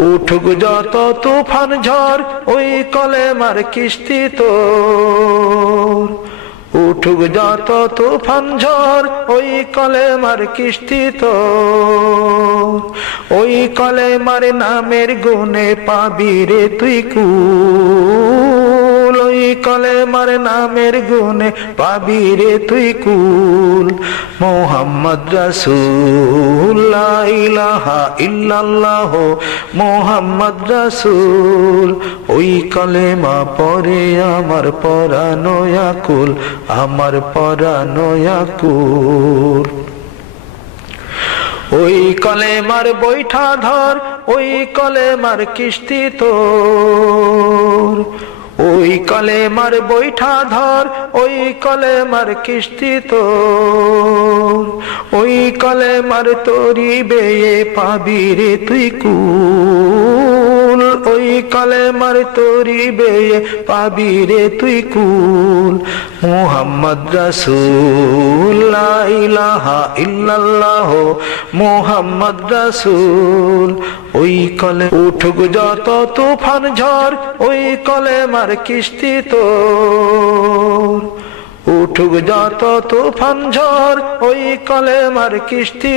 উঠুক যত তুফান ঝড়, ওই কলেমার কিস্তি তো উঠুক যত তুফান ঝড়, ওই কলেমার কিস্তি তো ওই কলেমার নামের গুনে পাবি রে তুই ওই কলেমার নামের গুনে পাবি রে তুই কুল। মোহাম্মদ রাসূল লা ইলাহা মোহাম্মদ রাসূল। ওই কলেমা পরে আমার পরানো আকুল, আমার পরানো আকুল। ওই কলেমার বৈঠা ধর, ওই কলেমার কিস্তি তোর। কলেমার বৈঠা ধর, ওই কলে কলেমার কিস্তি তো ওই কলেমার তোরি বেয়ে পাবি রে তুই কুল ওই কলেমার তরি বেয়ে পাবি রে তুই কুল। মুহাম্মদ রাসূল ইলাহা ইল্লাল্লাহ, মুহাম্মদ রাসূল। ওই কলে উঠুক যত তুফান ঝড়, ওই কলেমার কিস্তি তো উঠুক যত তুফান ঝড়, ওই কলেমার কিস্তি